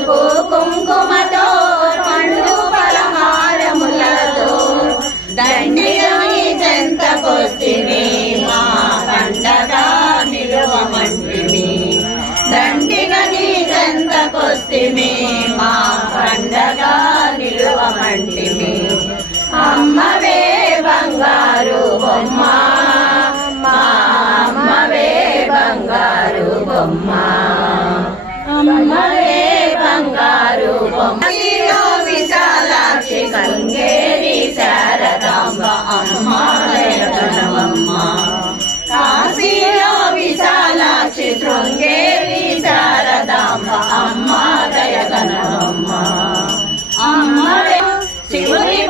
పసుపు కుంకుమతో పండు పలహారములతో దండిగా నీ చెంతకొస్తిమి మా పండగా నిలువమంటిమి దండిగా నీ చెంతకొస్తిమి మా పండగా నిలువమంటిమి అమ్మవే బంగారు బొమ్మ మా అమ్మవే బంగారు బొమ్మ అమ్మవే బంగారు బొమ్మ విశాలాక్షి గంగే